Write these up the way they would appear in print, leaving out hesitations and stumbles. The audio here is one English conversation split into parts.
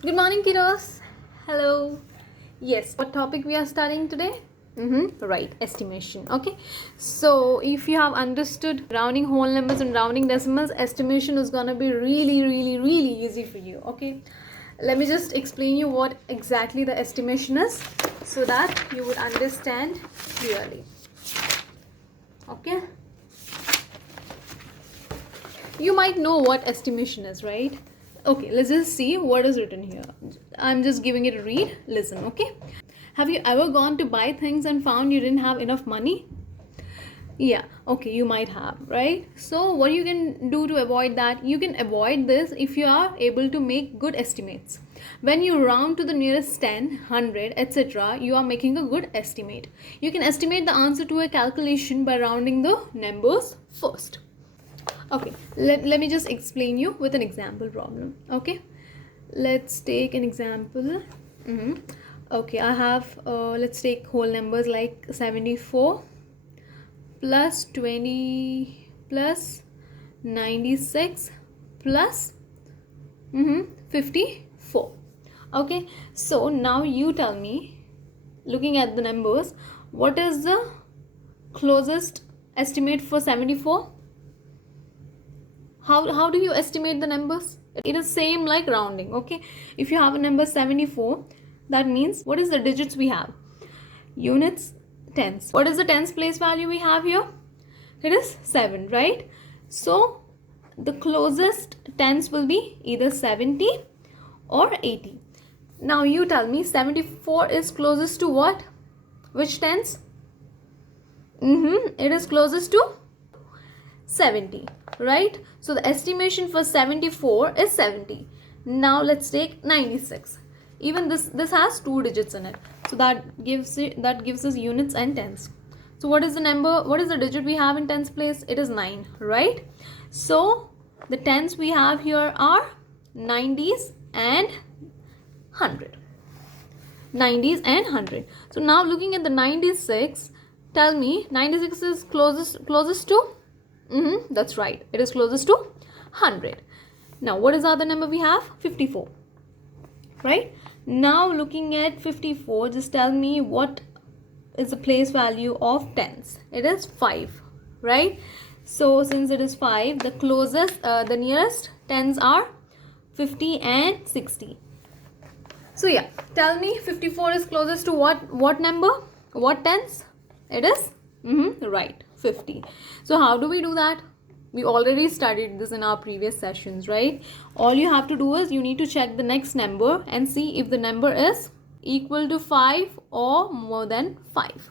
Good morning, kiddos. Hello. Yes, what topic we are studying today? Right, estimation. Okay, so if you have understood rounding whole numbers and rounding decimals, estimation is gonna be really easy for you. Okay, let me just explain you what exactly the estimation is so that you would understand clearly. Okay, you might know what estimation is, right? Okay, let's just see what is written here. I'm just giving it a read. Listen, okay? Have you ever gone to buy things and found you didn't have enough money? Yeah, okay, you might have, right? So what you can do to avoid that? You can avoid this if you are able to make good estimates. When you round to the nearest 10, 100, etc., you are making a good estimate. You can estimate the answer to a calculation by rounding the numbers first. Okay, let me just explain you with an example problem. Okay, let's take an example. Okay, I have let's take whole numbers like 74 plus 20 plus 96 plus 54. Okay, so now you tell me, looking at the numbers, what is the closest estimate for 74? How do you estimate the numbers? It is same like rounding. Okay, if you have a number 74, that means what is the digits we have? Units, tens. What is the tens place value we have here? It is 7, right? So the closest tens will be either 70 or 80. Now you tell me, 74 is closest to what? Which tens? It is closest to 70, right? So the estimation for 74 is 70. Now let's take 96. Even this has 2 digits in it, so that gives us units and tens. So what is the number, what is the digit we have in tens place? It is 9, right? So the tens we have here are 90s and 100. 90s and 100. So now looking at the 96, tell me 96 is closest to, that's right, it is closest to 100. Now what is the other number we have? 54, right? Now looking at 54, just tell me what is the place value of tens. It is 5, right? So since it is 5, the closest the nearest tens are 50 and 60. So yeah, tell me, 54 is closest to what number? What tens? It is right, 50. So how do we do that? We already studied this in our previous sessions, right? All you have to do is you need to check the next number and see if the number is equal to 5 or more than 5,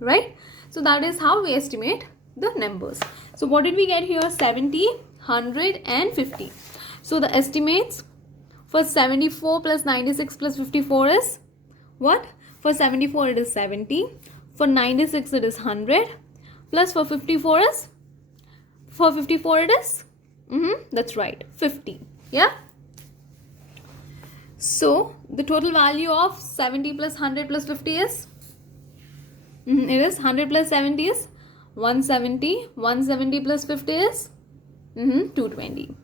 right? So that is how we estimate the numbers. So what did we get here? 70, 100 and 50. So the estimates for 74 plus 96 plus 54 is what? For 74 it is 70, for 96 it is 100, plus for 54 is, for 54 it is, that's right, 50. Yeah. So the total value of 70 plus 100 plus 50 is, it is 100 plus 70 is 170. 170 plus 50 is 220.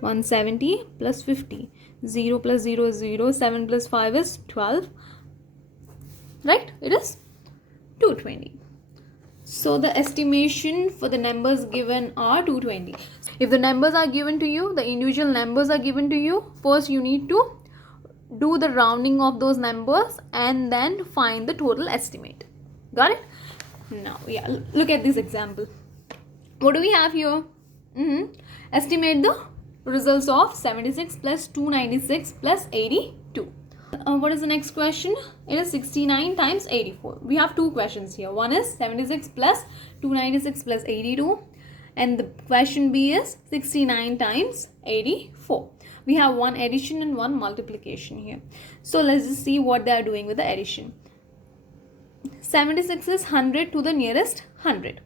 170 plus 50. 0 plus 0 is 0. 7 plus 5 is 12. Right? It is 220. So the estimation for the numbers given are 220. If the numbers are given to you, the individual numbers are given to you, first you need to do the rounding of those numbers and then find the total estimate. Got it? Now, yeah, look at this example. What do we have here? Estimate the results of 76 plus 296 plus 82. What is the next question? It is 69 times 84. We have two questions here. One is 76 plus 296 plus 82. And the question B is 69 times 84. We have one addition and one multiplication here. So let's just see what they are doing with the addition. 76 is 100 to the nearest 100.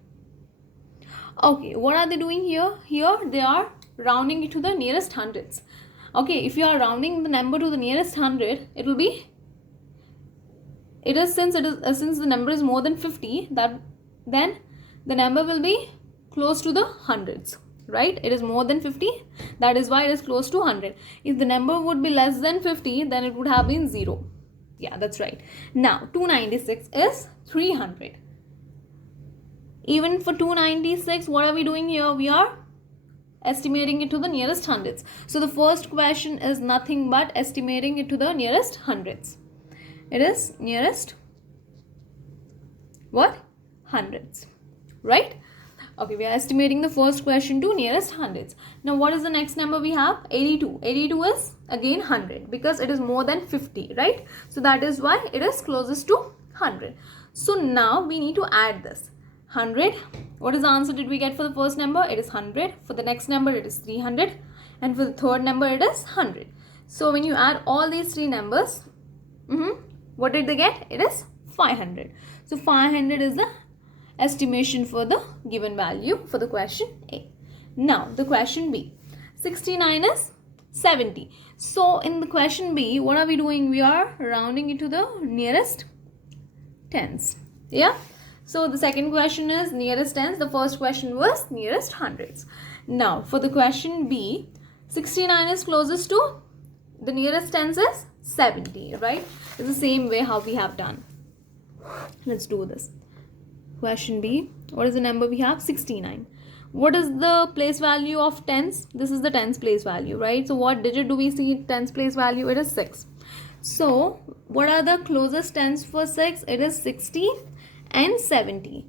Okay, what are they doing here? Here they are rounding it to the nearest hundreds. Okay, if you are rounding the number to the nearest 100, it will be, it is since the number is more than 50, that then the number will be close to the hundreds, right? It is more than 50. That is why it is close to 100. If the number would be less than 50, then it would have been 0. Yeah, that's right. Now, 296 is 300. Even for 296, what are we doing here? We are estimating it to the nearest hundreds. So the first question is nothing but estimating it to the nearest hundreds. It is nearest what? Hundreds, right? Okay, we are estimating the first question to nearest hundreds. Now, what is the next number we have? 82. 82 is again 100 because it is more than 50, right? So that is why it is closest to 100. So now we need to add this. 100. What is the answer did we get for the first number? It is 100. For the next number, it is 300. And for the third number, it is 100. So when you add all these three numbers, what did they get? It is 500. So 500 is the estimation for the given value for the question A. Now the question B. 69 is 70. So in the question B, what are we doing? We are rounding it to the nearest tens. Yeah. So the second question is nearest tens. The first question was nearest hundreds. Now for the question B, 69 is closest to the nearest tens is 70, right? It's the same way how we have done. Let's do this. Question B. What is the number we have? 69. What is the place value of tens? This is the tens place value, right? So what digit do we see tens place value? It is 6. So what are the closest tens for 6? It is 60 and 70.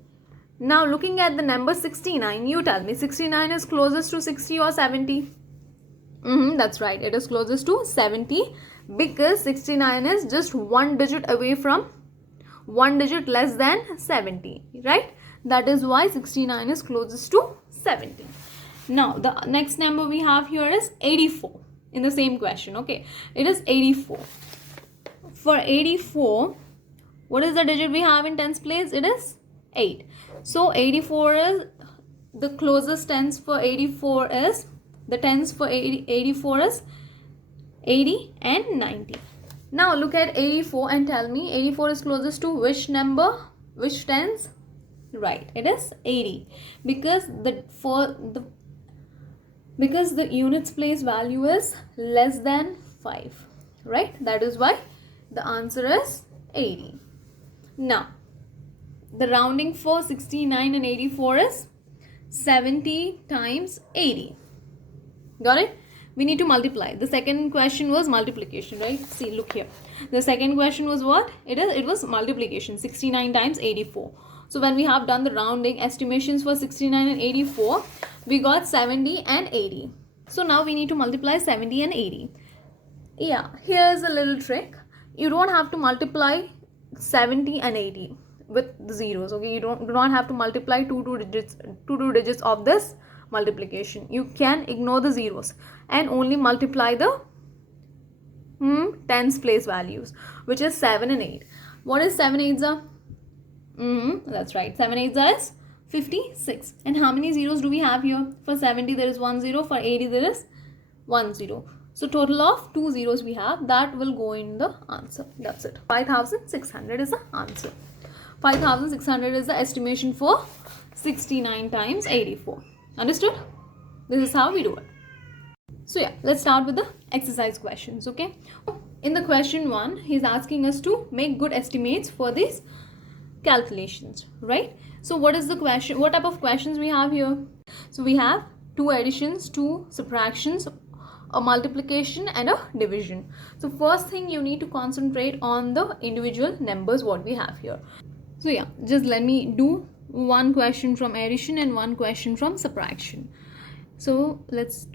Now looking at the number 69, you tell me 69 is closest to 60 or 70? That's right. It is closest to 70 because 69 is just one digit away from one digit less than 70, right? That is why 69 is closest to 70. Now the next number we have here is 84 in the same question. Okay, it is 84. For 84, what is the digit we have in tens place? It is 8. So 84 is the closest tens for 84 is the tens for 84 is 80 and 90. Now look at 84 and tell me 84 is closest to which number, which tens? Right, it is 80 because the units place value is less than 5, right? That is why the answer is 80. Now the rounding for 69 and 84 is 70 times 80. Got it? We need to multiply. The second question was multiplication, right? See, look here. The second question was what? It was multiplication. 69 times 84. So when we have done the rounding estimations for 69 and 84, we got 70 and 80. So now we need to multiply 70 and 80. Yeah, here's a little trick. You don't have to multiply 70 and 80 with the zeros. Okay, you do not have to multiply two digits of this multiplication. You can ignore the zeros and only multiply the tens place values, which is 7 and 8. What is 7 eighths are? That's right. 7 eighths is 56. And how many zeros do we have here? For 70 there is 1 0. For 80 there is 1 0. So total of 2 zeros we have. That will go in the answer. That's it. 5600 is the answer. 5600 is the estimation for 69 times 84. Understood? This is how we do it. So yeah, let's start with the exercise questions. Okay, in the question 1, he's asking us to make good estimates for these calculations, right? So what is the question? What type of questions we have here? So we have 2 additions, 2 subtractions, a multiplication and a division. So first thing, you need to concentrate on the individual numbers what we have here. So yeah, just let me do one question from addition and one question from subtraction. So let's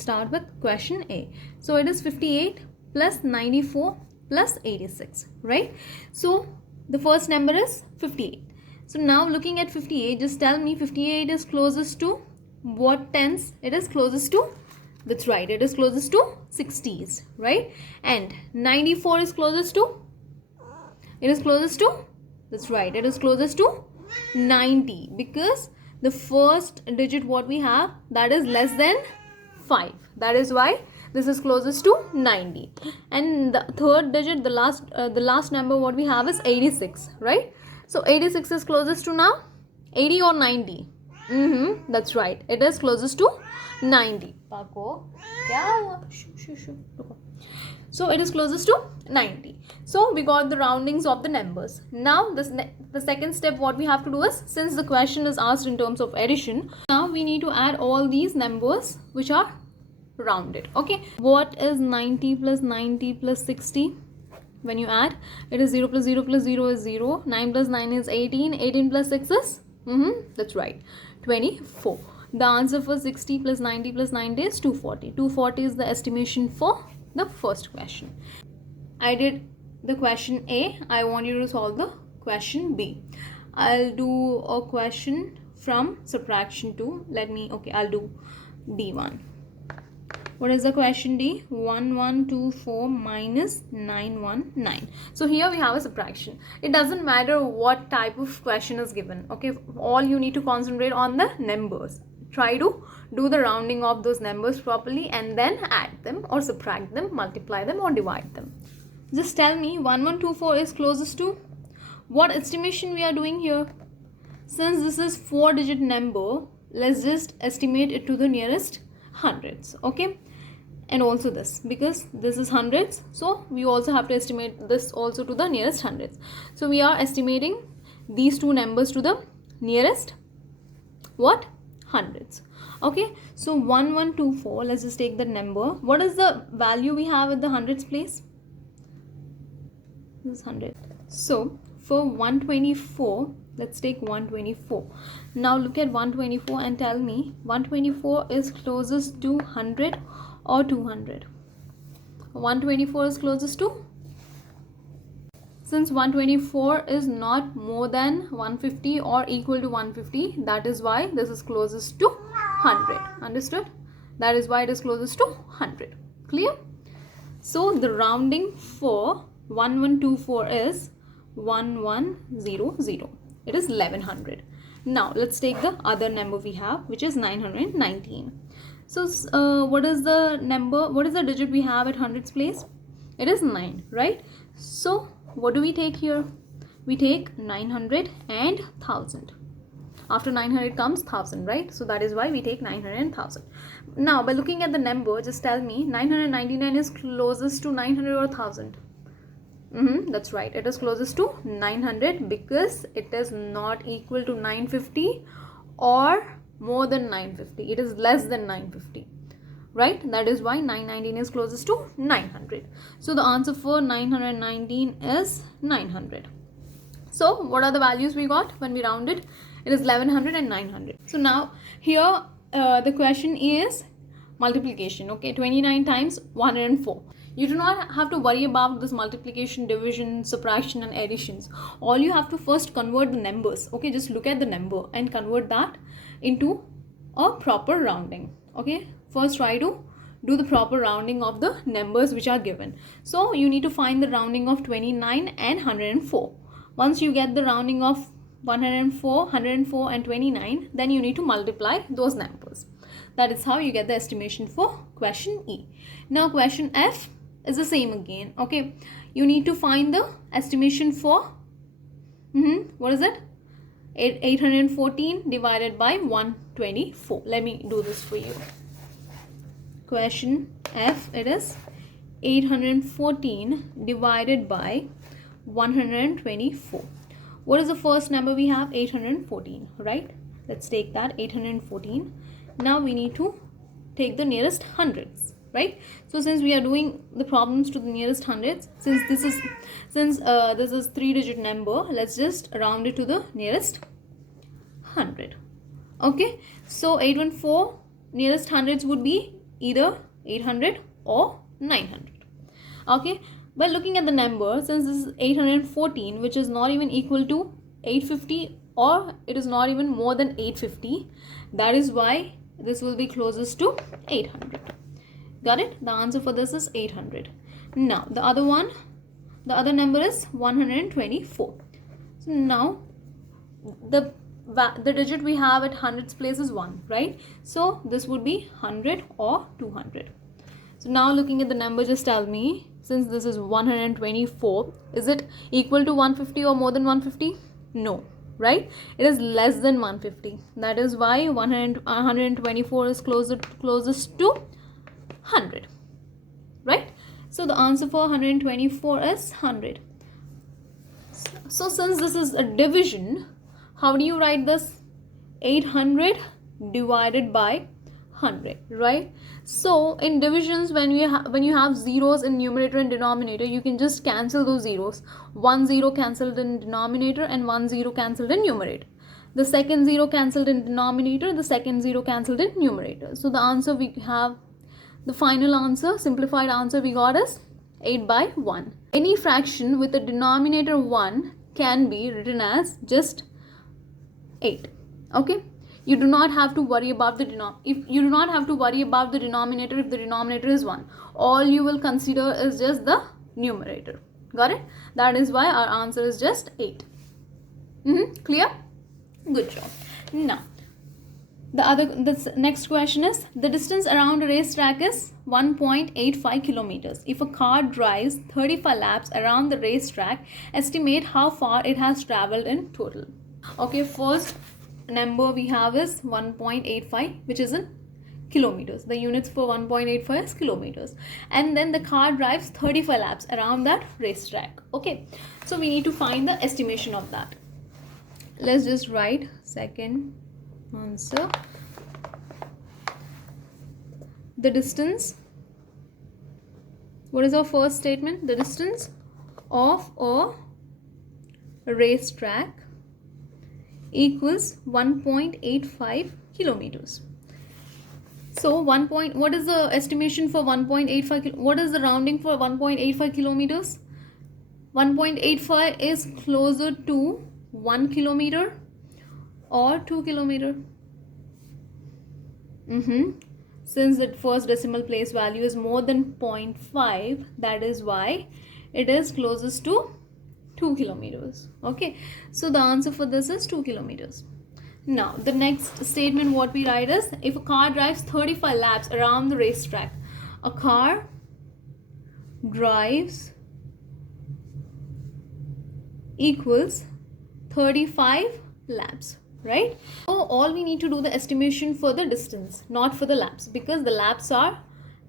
start with question A. So it is 58 plus 94 plus 86, right? So the first number is 58. So now looking at 58, just tell me 58 is closest to what tens? It is closest to, that's right, it is closest to 60s, right? And 94 is closest to, it is closest to, that's right, it is closest to 90 because the first digit what we have, that is less than 5. That is why this is closest to 90. And the third digit, the last number what we have is 86, right? So 86 is closest to now 80 or 90. That's right. It is closest to 90. Paco, so it is closest to 90. So we got the roundings of the numbers. Now the second step what we have to do is, since the question is asked in terms of addition, now we need to add all these numbers which are rounded. Okay, what is 90 plus 90 plus 60? When you add, it is 0 plus 0 plus 0 is 0. 9 plus 9 is 18. 18 plus 6 is that's right, 24. The answer for 60 plus 90 plus 90 is 240. 240 is the estimation for the first question. I did the question A. I want you to solve the question B. I'll do a question from subtraction 2. I'll do D1. What is the question D? 1124 minus 919. So here we have a subtraction. It doesn't matter what type of question is given. Okay, all you need to concentrate on the numbers. Try to do the rounding of those numbers properly and then add them or subtract them, multiply them or divide them. Just tell me 1124 is closest to what estimation we are doing here. Since this is 4-digit number, let's just estimate it to the nearest hundreds. Okay, and also this, because this is hundreds, so we also have to estimate this also to the nearest hundreds. So we are estimating these two numbers to the nearest what? Hundreds. Okay, so 1124, let's just take the number. What is the value we have at the hundreds place? This is 100. So for 124, let's take 124. Now look at 124 and tell me 124 is closest to 100 or 200. 124 is closest to, since 124 is not more than 150 or equal to 150, that is why this is closest to 100. Understood? That is why it is closest to 100. Clear? So the rounding for 1124 is 1100. It is 1100. Now let's take the other number we have, which is 919. So what is the number, what is the digit we have at hundreds place? It is 9, right? So what do we take here? We take 900 and 1000. After 900 comes 1000, right? So that is why we take 900 and 1000. Now by looking at the number, just tell me 999 is closest to 900 or 1000? That's right, it is closest to 900 because it is not equal to 950 or more than 950. It is less than 950, right? That is why 919 is closest to 900. So the answer for 919 is 900. So what are the values we got when we rounded? It is 1100 and 900. So now here the question is multiplication. Okay, 29 times 104. You do not have to worry about this multiplication, division, subtraction and additions. All you have to first convert the numbers. Okay, just look at the number and convert that into a proper rounding. Okay, first try to do the proper rounding of the numbers which are given. So you need to find the rounding of 29 and 104. Once you get the rounding of 104 and 29, then you need to multiply those numbers. That is how you get the estimation for question E. Now question F is the same again. Okay, you need to find the estimation for what is it? 814 divided by 124. Let me do this for you. Question F, it is 814 divided by 124. What is the first number we have? 814, right? Let's take that 814. Now we need to take the nearest hundreds, right? So since we are doing the problems to the nearest hundreds, since this is 3-digit number, let's just round it to the nearest 100. Okay, so 814 nearest hundreds would be either 800 or 900. Okay, by looking at the number, since this is 814, which is not even equal to 850 or it is not even more than 850, that is why this will be closest to 800. Got it? The answer for this is 800. Now the other number is 124. So now the digit we have at hundreds place is 1, right? So this would be 100 or 200. So now looking at the number, just tell me, since this is 124, is it equal to 150 or more than 150? No, right? It is less than 150. That is why 124 is closest to 100, right? So the answer for 124 is 100. So since this is a division, how do you write this? 800 divided by 100, right? So in divisions, when you have zeros in numerator and denominator, you can just cancel those zeros. 1 0 cancelled in denominator and 1 0 cancelled in numerator. The second 0 cancelled in denominator, the second 0 cancelled in numerator. So the answer we have, the final answer, simplified answer we got is 8 by 1. Any fraction with a denominator 1 can be written as just 8. Okay, you do not have to worry about the denominator if the denominator is 1. All you will consider is just the numerator. Got it? That is why our answer is just 8. Clear? Good job. Now the next question is, the distance around a racetrack is 1.85 kilometers. If a car drives 35 laps around the racetrack, estimate how far it has traveled in total. Okay, first number we have is 1.85, which is in kilometers. The units for 1.85 is kilometers. And then the car drives 35 laps around that racetrack. Okay, so we need to find the estimation of that. Let's just write second answer. The distance, what is our first statement? The distance of a racetrack equals 1.85 kilometers. So what is the estimation for 1.85? What is the rounding for 1.85 kilometers? 1.85 is closer to 1 kilometer or 2 kilometer. Since the first decimal place value is more than 0.5, that is why it is closest to 2 kilometers. Okay, so the answer for this is 2 kilometers. Now the next statement what we write is, if a car drives 35 laps around the racetrack, a car drives equals 35 laps, right? So all we need to do the estimation for the distance, not for the laps, because the laps are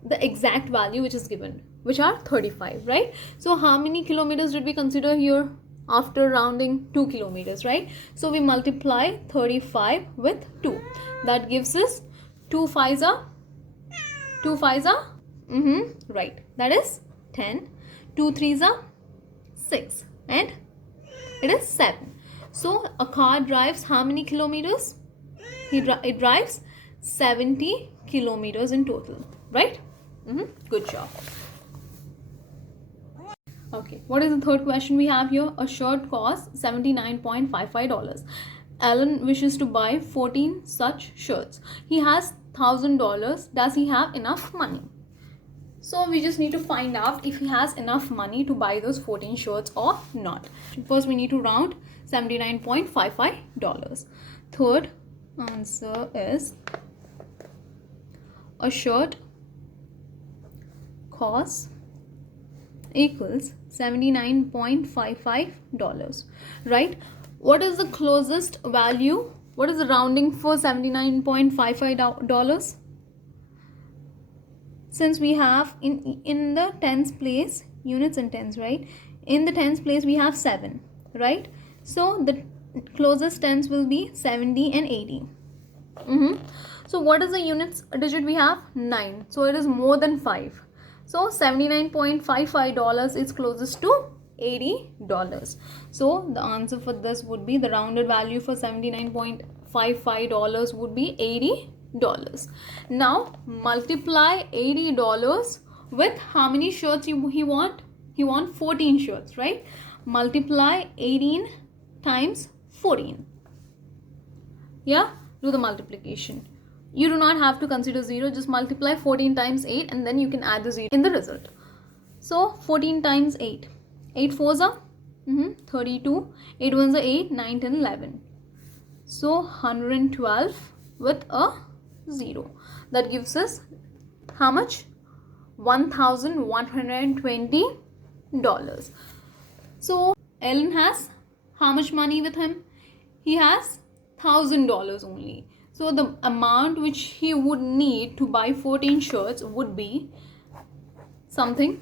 the exact value which is given, which are 35, right? So how many kilometers did we consider here after rounding? 2 kilometers, right? So we multiply 35 with 2. That gives us 2 5s are right, that is 10. 2 3s are 6, and it is 7. So a car drives how many kilometers? It drives 70 kilometers in total, right? Good job. Okay, what is the third question we have here? A shirt costs $79.55. Alan wishes to buy 14 such shirts. He has $1,000. Does he have enough money? So we just need to find out if he has enough money to buy those 14 shirts or not. First we need to round $79.55. Third answer is, a shirt costs equals $79.55, right? What is the closest value? What is the rounding for $79.55? Since we have in the tens place, units and tens, right? In the tens place we have 7, right? So the closest tens will be 70 and 80. So what is the units digit we have? 9. So it is more than 5. So $79.55 is closest to $80. So the answer for this would be, the rounded value for $79.55 would be $80. Now multiply $80 with how many shirts he want? He wants 14 shirts, right? Multiply 18 times 14. Yeah, do the multiplication. You do not have to consider 0, just multiply 14 times 8 and then you can add the 0 in the result. So 14 times 8. 8 4s are 32. 8 1s are 8, 9, 10, 11. So 112 with a 0. That gives us how much? $1,120. So Ellen has how much money with him? he has $1,000 only. So the amount which he would need to buy 14 shirts would be something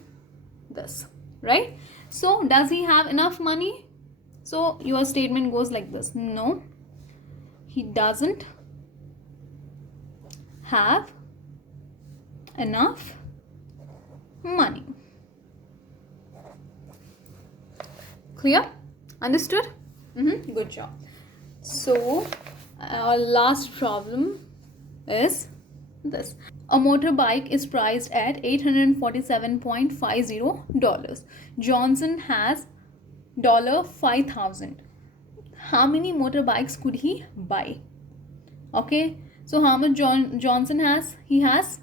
this, right? So does he have enough money? So your statement goes like this: no, he doesn't have enough money. Clear? Understood? Good job. So our last problem is this. A motorbike is priced at $847.50. Johnson has $5,000. How many motorbikes could he buy? Okay, so how much Johnson has? He has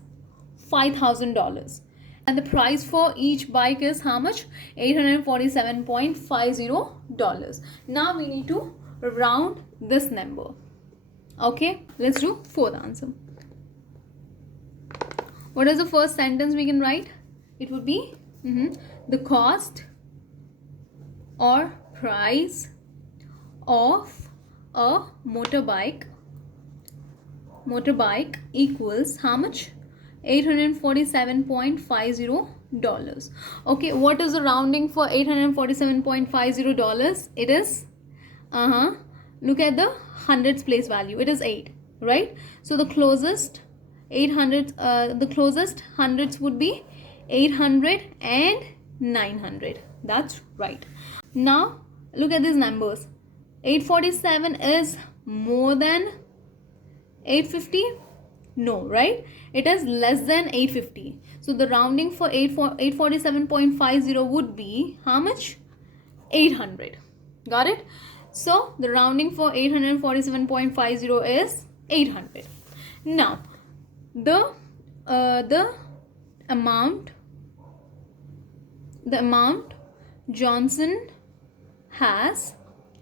$5,000. And the price for each bike is how much? $847.50. Now we need to round this number. Okay, let's do fourth answer. What is the first sentence we can write? It would be the cost or price of a motorbike equals how much? $847.50. Okay, what is the rounding for $847.50? It is look at the hundreds place value. It is 8, right? So the closest hundreds would be 800 and 900. That's right. Now look at these numbers. 847 is more than 850? No, right? It is less than 850. So the rounding for 847.50 would be how much? 800. Got it? So the rounding for 847.50 is 800. Now the amount Johnson has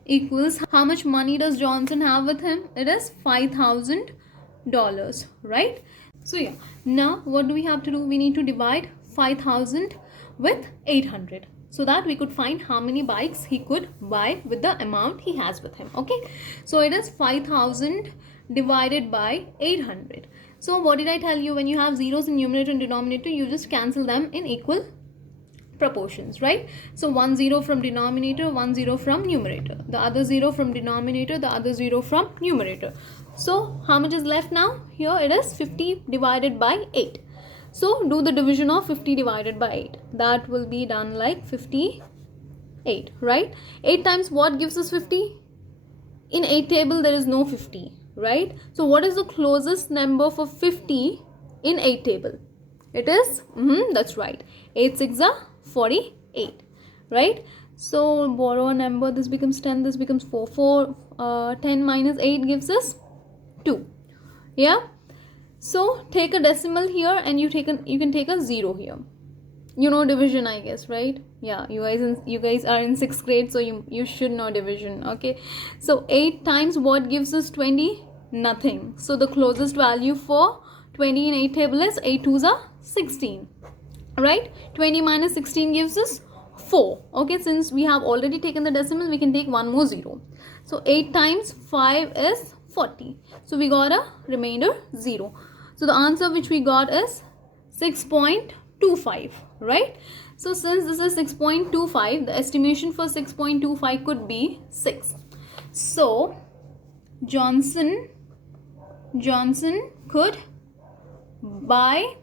equals how much money does Johnson have with him? It is $5,000, right? So yeah, now what do we have to do? We need to divide 5,000 with 800 so that we could find how many bikes he could buy with the amount he has with him. Okay, so it is 5,000 divided by 800. So what did I tell you? When you have zeros in numerator and denominator, you just cancel them in equal proportions, right? So 1 0 from denominator, 1 0 from numerator, the other 0 from denominator, the other 0 from numerator. So how much is left now? Here it is 50 divided by 8. So do the division of 50 divided by 8. That will be done like 58, right? 8 times what gives us 50? In 8 table there is no 50, right? So what is the closest number for 50 in 8 table? It is, that's right, 8 6 are 48, right? So borrow a number, this becomes 10, this becomes 4. 10 minus 8 gives us 2. Yeah, so take a decimal here and you can take a 0 here. You know division, I guess, right? Yeah, you guys are in 6th grade, so you should know division. Okay, so 8 times what gives us 20? Nothing. So the closest value for 20 in 8 table is 8 2s are 16, right? 20 minus 16 gives us 4. Okay, since we have already taken the decimal, we can take one more 0. So 8 times 5 is 40. So we got a remainder 0. So the answer which we got is 6.25, right? So since this is 6.25, the estimation for 6.25 could be 6. So Johnson could buy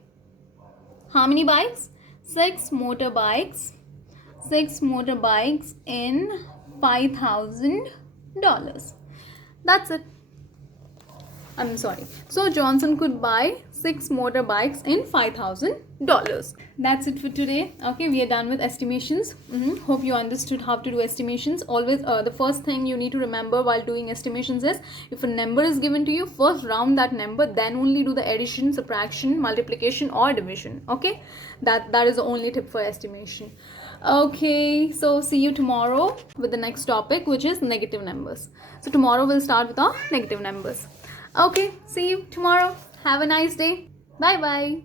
how many bikes? 6 motorbikes in $5,000. That's it. I'm sorry. So Johnson could buy 6 motorbikes in $5,000. That's it for today. Okay, we are done with estimations. Hope you understood how to do estimations. Always the first thing you need to remember while doing estimations is, if a number is given to you, first round that number, then only do the addition, subtraction, multiplication or division. Okay, that is the only tip for estimation. Okay, so see you tomorrow with the next topic, which is negative numbers. So tomorrow we'll start with our negative numbers. Okay, see you tomorrow. Have a nice day. Bye bye.